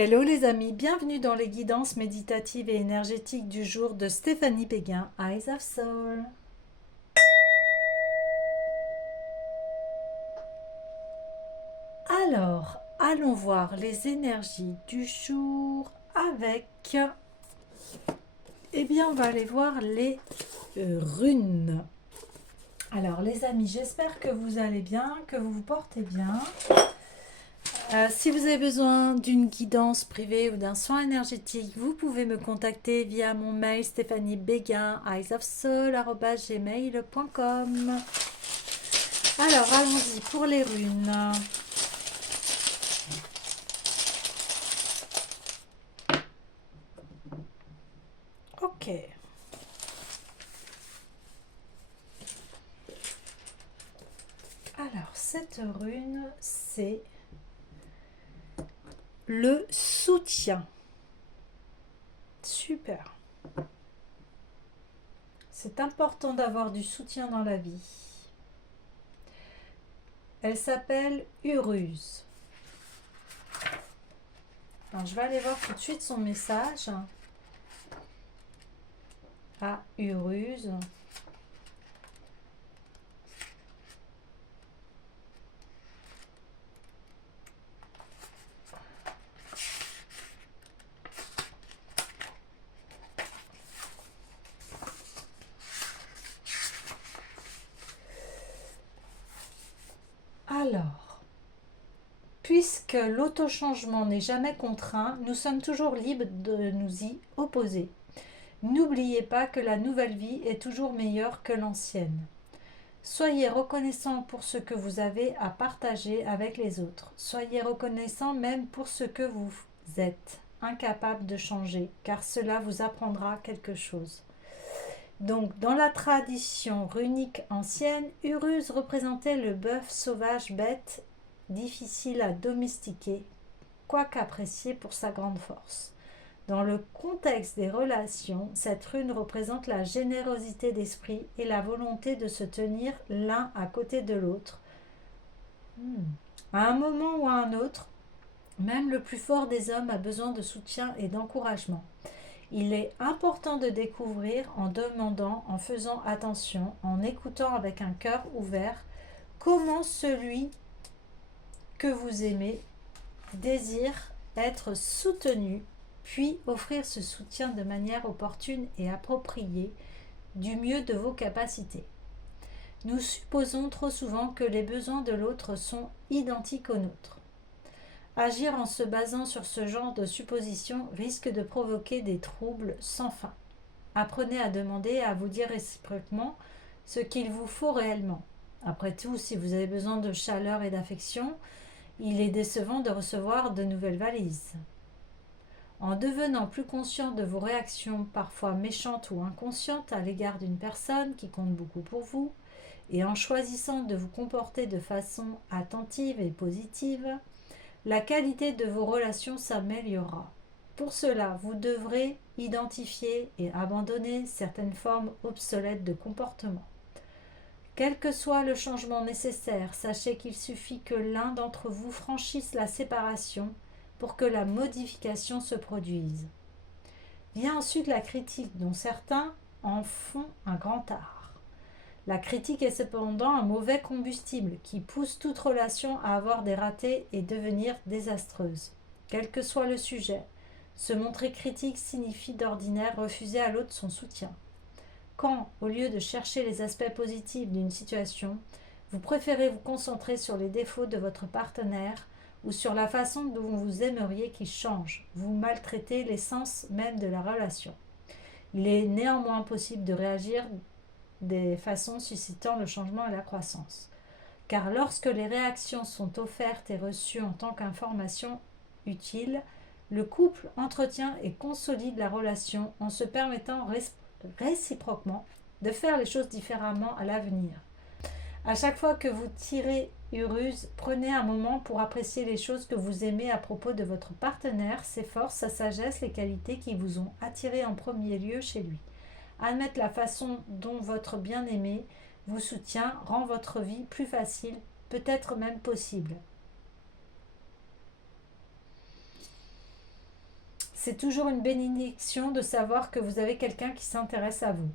Hello les amis, bienvenue dans les guidances méditatives et énergétiques du jour de Stéphanie Béguin, Eyes of Soul. Alors, allons voir les énergies du jour avec... Eh bien, on va aller voir les runes. Alors les amis, j'espère que vous allez bien, que vous vous portez bien. Si vous avez besoin d'une guidance privée ou d'un soin énergétique, vous pouvez me contacter via mon mail stéphaniebéguin eyesofsoul@gmail.com. Alors allons-y pour les runes. Ok. Alors cette rune, c'est le soutien. Super. C'est important d'avoir du soutien dans la vie. Elle s'appelle Uruse. Alors, je vais aller voir tout de suite son message à Uruse. Alors, puisque l'auto-changement n'est jamais contraint, nous sommes toujours libres de nous y opposer. N'oubliez pas que la nouvelle vie est toujours meilleure que l'ancienne. Soyez reconnaissant pour ce que vous avez à partager avec les autres. Soyez reconnaissant même pour ce que vous êtes incapable de changer, car cela vous apprendra quelque chose. Donc, dans la tradition runique ancienne, Uruse représentait le bœuf sauvage bête, difficile à domestiquer, quoique apprécié pour sa grande force. Dans le contexte des relations, cette rune représente la générosité d'esprit et la volonté de se tenir l'un à côté de l'autre. À un moment ou à un autre, même le plus fort des hommes a besoin de soutien et d'encouragement. Il est important de découvrir en demandant, en faisant attention, en écoutant avec un cœur ouvert, comment celui que vous aimez désire être soutenu, puis offrir ce soutien de manière opportune et appropriée du mieux de vos capacités. Nous supposons trop souvent que les besoins de l'autre sont identiques aux nôtres. Agir en se basant sur ce genre de supposition risque de provoquer des troubles sans fin. Apprenez à demander et à vous dire réciproquement ce qu'il vous faut réellement. Après tout, si vous avez besoin de chaleur et d'affection, il est décevant de recevoir de nouvelles valises. En devenant plus conscient de vos réactions parfois méchantes ou inconscientes à l'égard d'une personne qui compte beaucoup pour vous, et en choisissant de vous comporter de façon attentive et positive, la qualité de vos relations s'améliorera. Pour cela, vous devrez identifier et abandonner certaines formes obsolètes de comportement. Quel que soit le changement nécessaire, sachez qu'il suffit que l'un d'entre vous franchisse la séparation pour que la modification se produise. Vient ensuite la critique, dont certains en font un grand art. La critique est cependant un mauvais combustible qui pousse toute relation à avoir des ratés et devenir désastreuse. Quel que soit le sujet, se montrer critique signifie d'ordinaire refuser à l'autre son soutien. Quand, au lieu de chercher les aspects positifs d'une situation, vous préférez vous concentrer sur les défauts de votre partenaire ou sur la façon dont vous aimeriez qu'il change, vous maltraitez l'essence même de la relation. Il est néanmoins possible de réagir des façons suscitant le changement et la croissance. Car lorsque les réactions sont offertes et reçues en tant qu'information utile, le couple entretient et consolide la relation en se permettant réciproquement de faire les choses différemment à l'avenir. À chaque fois que vous tirez Uruse, prenez un moment pour apprécier les choses que vous aimez à propos de votre partenaire, ses forces, sa sagesse, les qualités qui vous ont attiré en premier lieu chez lui. Admettre la façon dont votre bien-aimé vous soutient rend votre vie plus facile, peut-être même possible. C'est toujours une bénédiction de savoir que vous avez quelqu'un qui s'intéresse à vous.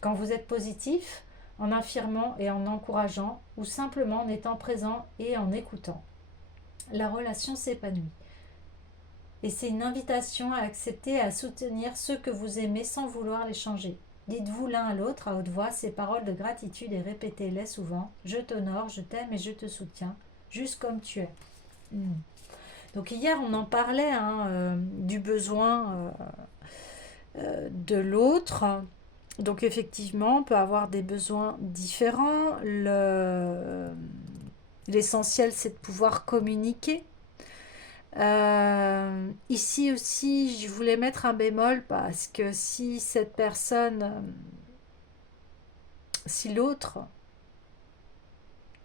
Quand vous êtes positif, en affirmant et en encourageant, ou simplement en étant présent et en écoutant, la relation s'épanouit. Et c'est une invitation à accepter et à soutenir ceux que vous aimez sans vouloir les changer. Dites-vous l'un à l'autre à haute voix ces paroles de gratitude et répétez-les souvent. Je t'honore, je t'aime et je te soutiens, juste comme tu es. Donc hier on en parlait du besoin de l'autre. Donc effectivement on peut avoir des besoins différents. L'essentiel c'est de pouvoir communiquer. Ici aussi, je voulais mettre un bémol parce que si cette personne, si l'autre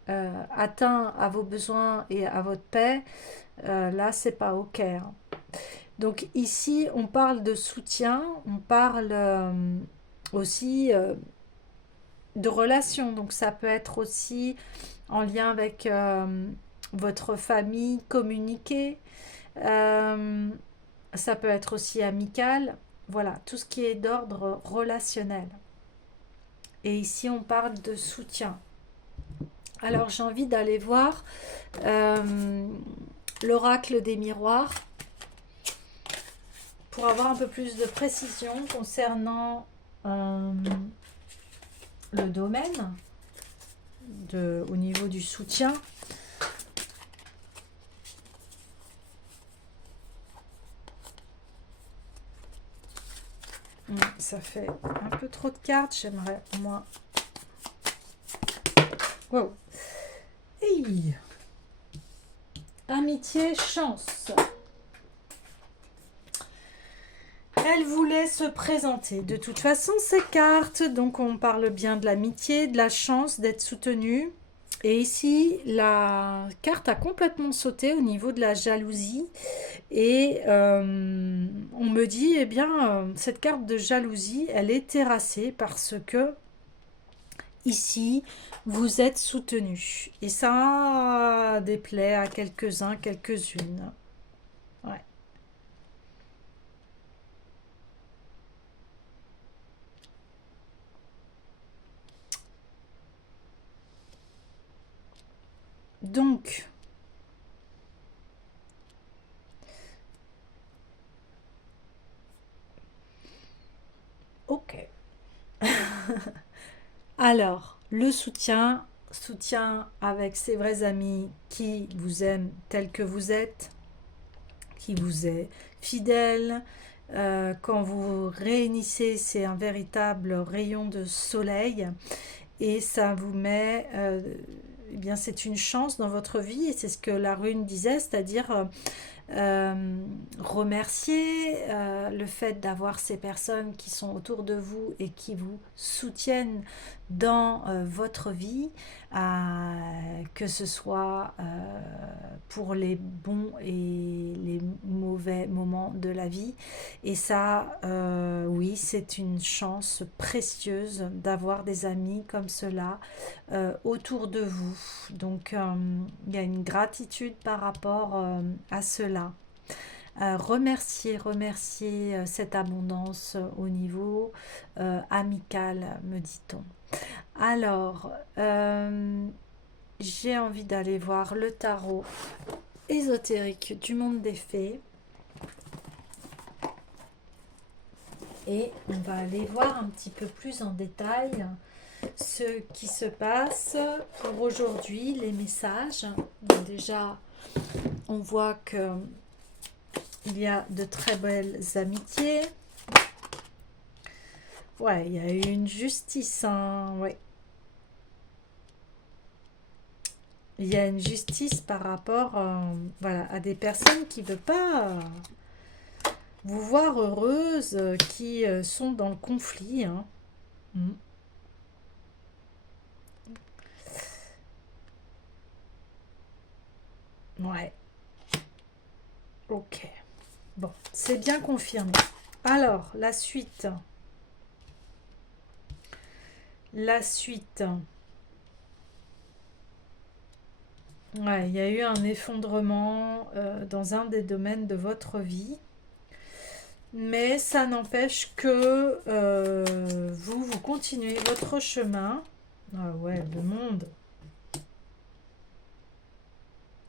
atteint à vos besoins et à votre paix, là, c'est pas ok. Donc ici, on parle de soutien, on parle aussi de relation. Donc ça peut être aussi en lien avec votre famille, communiquer. Ça peut être aussi amical, voilà, tout ce qui est d'ordre relationnel. Et ici, on parle de soutien. Alors, j'ai envie d'aller voir l'oracle des miroirs pour avoir un peu plus de précision concernant le domaine au niveau du soutien. Ça fait un peu trop de cartes, j'aimerais moins. Wow. Hey. Amitié, chance. Elle voulait se présenter. De toute façon, ces cartes, donc on parle bien de l'amitié, de la chance, d'être soutenu. Et ici, la carte a complètement sauté au niveau de la jalousie. Et on me dit, eh bien, cette carte de jalousie, elle est terrassée parce que ici, vous êtes soutenu. Et ça déplaît à quelques-uns, quelques-unes. Ouais. Donc, ok. Alors, le soutien avec ses vrais amis qui vous aiment tel que vous êtes, qui vous est fidèle. Quand vous réunissez, c'est un véritable rayon de soleil et ça vous met, eh bien, c'est une chance dans votre vie et c'est ce que la rune disait, c'est-à-dire remercier le fait d'avoir ces personnes qui sont autour de vous et qui vous soutiennent dans votre vie, que ce soit pour les bons et les mauvais moments de la vie. Et ça, oui, c'est une chance précieuse d'avoir des amis comme cela autour de vous. Donc, il y a une gratitude par rapport à cela. Remercier cette abondance au niveau amical, me dit-on. Alors, j'ai envie d'aller voir le tarot ésotérique du monde des fées. Et on va aller voir un petit peu plus en détail ce qui se passe pour aujourd'hui, les messages. Donc déjà, on voit que il y a de très belles amitiés. Ouais, il y a eu une justice, hein, ouais. Il y a une justice par rapport voilà, à des personnes qui ne veulent pas vous voir heureuses, qui sont dans le conflit. Hein. Ouais. Ok. Bon, c'est bien confirmé. Alors, la suite. La suite. Ouais, il y a eu un effondrement dans un des domaines de votre vie. Mais ça n'empêche que vous continuez votre chemin. Ah ouais, le monde.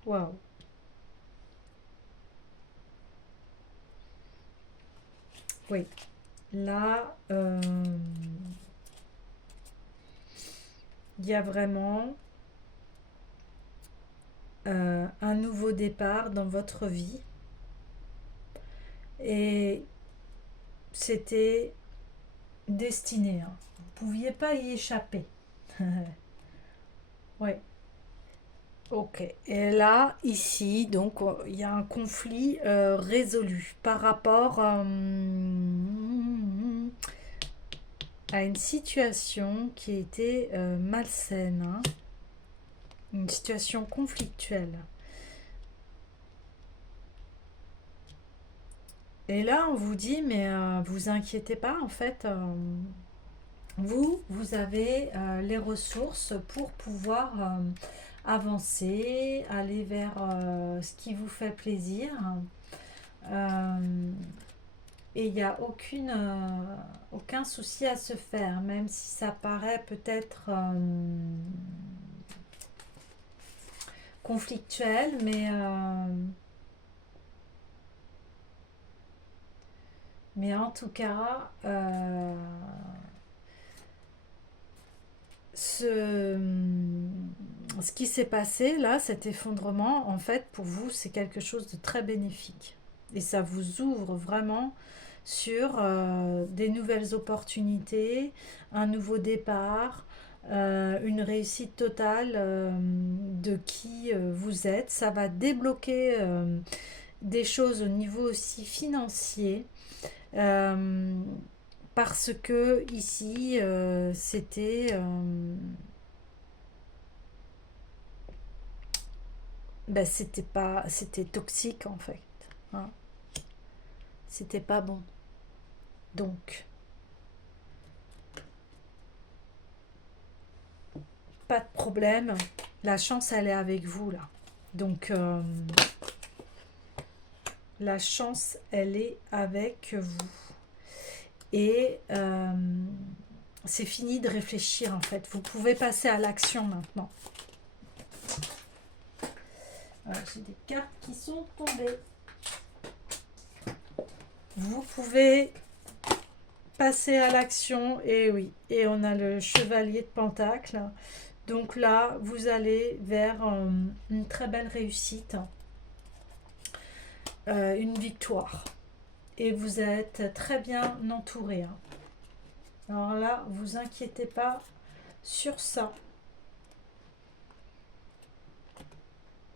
Waouh. Oui. Là, il y a vraiment un nouveau départ dans votre vie. Et c'était destiné, hein. Vous ne pouviez pas y échapper. Ouais. Ok. Et là, ici, donc, il y a un conflit résolu par rapport à une situation qui était malsaine, hein. Une situation conflictuelle. Et là, on vous dit, mais vous inquiétez pas, en fait, vous avez les ressources pour pouvoir avancer, aller vers ce qui vous fait plaisir. Euh, et il n'y a aucun souci à se faire, même si ça paraît peut-être conflictuel, mais en tout cas, ce, ce qui s'est passé là, cet effondrement, en fait, pour vous, c'est quelque chose de très bénéfique. Et ça vous ouvre vraiment sur des nouvelles opportunités, un nouveau départ, une réussite totale de qui vous êtes. Ça va débloquer des choses au niveau aussi financier. Euh, Parce que ici, c'était pas, c'était toxique en fait, hein. C'était pas bon. Donc, pas de problème. La chance, elle est avec vous là. Donc, la chance, elle est avec vous. Et c'est fini de réfléchir en fait. Vous pouvez passer à l'action maintenant. Voilà, j'ai des cartes qui sont tombées. Vous pouvez passer à l'action, et oui, et on a le chevalier de Pentacle. Donc là, vous allez vers une très belle réussite, une victoire. Et vous êtes très bien entouré, hein. Alors là, vous inquiétez pas sur ça.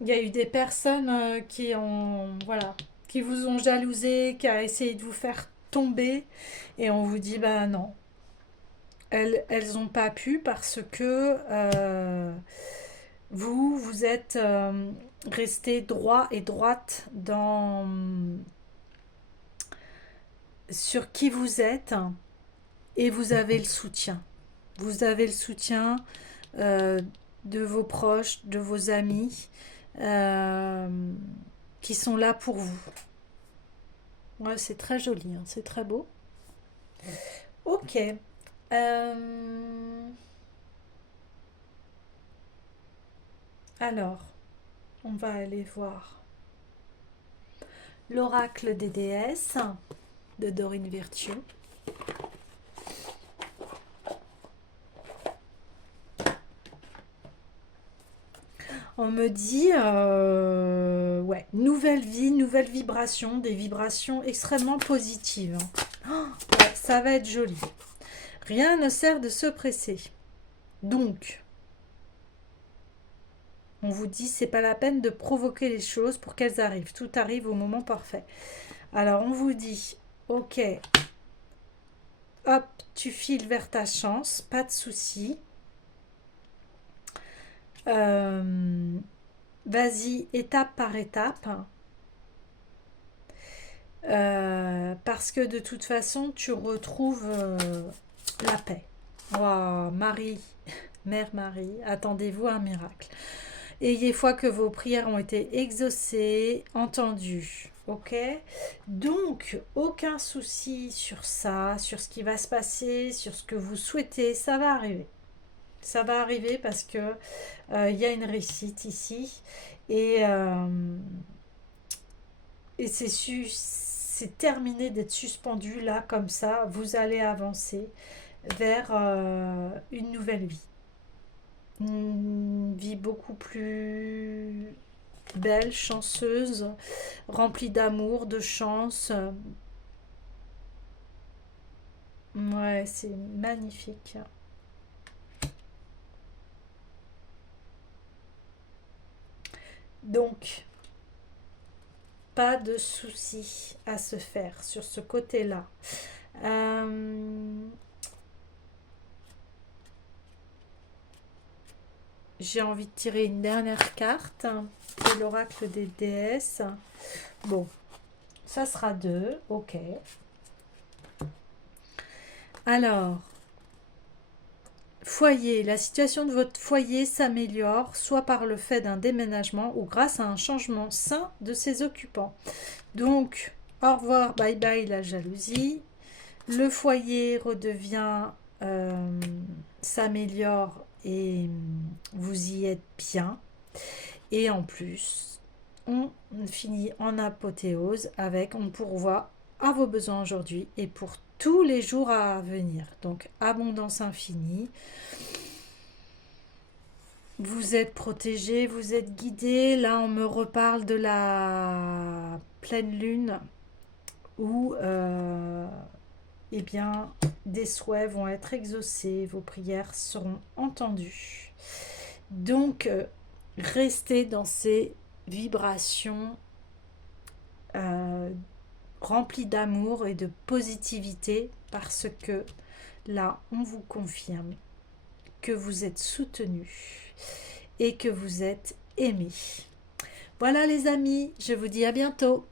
Il y a eu des personnes voilà, qui vous ont jalousé, qui a essayé de vous faire tomber, et on vous dit, bah non, elles n'ont pas pu parce que vous êtes resté droit et droite sur qui vous êtes, et vous avez le soutien. Vous avez le soutien euh, de vos proches, de vos amis euh, qui sont là pour vous. Ouais, c'est très joli, hein, c'est très beau. Ok. Alors, on va aller voir l'oracle des déesses de Dorine Virtue. On me dit, ouais, nouvelle vie, nouvelle vibration, des vibrations extrêmement positives, hein. Oh, ouais, ça va être joli. Rien ne sert de se presser. Donc, on vous dit, c'est pas la peine de provoquer les choses pour qu'elles arrivent. Tout arrive au moment parfait. Alors, on vous dit, ok, hop, tu files vers ta chance, pas de souci. Vas-y, étape par étape. Parce que de toute façon, tu retrouves la paix. Wow, Marie, Mère Marie, attendez-vous à un miracle. Ayez foi que vos prières ont été exaucées, entendues. Ok? Donc, aucun souci sur ça, sur ce qui va se passer, sur ce que vous souhaitez, ça va arriver. Ça va arriver parce que il y a une réussite ici et, c'est terminé d'être suspendu là comme ça. Vous allez avancer vers une nouvelle vie. Une vie beaucoup plus belle, chanceuse, remplie d'amour, de chance. Ouais, c'est magnifique. Donc, pas de souci à se faire sur ce côté-là. Euh, J'ai envie de tirer une dernière carte de l'oracle des déesses. Bon, ça sera 2, ok. Alors, foyer. La situation de votre foyer s'améliore, soit par le fait d'un déménagement ou grâce à un changement sain de ses occupants. Donc, au revoir, bye bye la jalousie. Le foyer redevient, s'améliore et vous y êtes bien. Et en plus, on finit en apothéose avec on pourvoit à vos besoins aujourd'hui et pour tous les jours à venir. Donc abondance infinie. Vous êtes protégé, vous êtes guidé. Là, on me reparle de la pleine lune où eh bien, des souhaits vont être exaucés, vos prières seront entendues. Donc, restez dans ces vibrations euh, remplies d'amour et de positivité parce que là, on vous confirme que vous êtes soutenu et que vous êtes aimé. Voilà les amis, je vous dis à bientôt.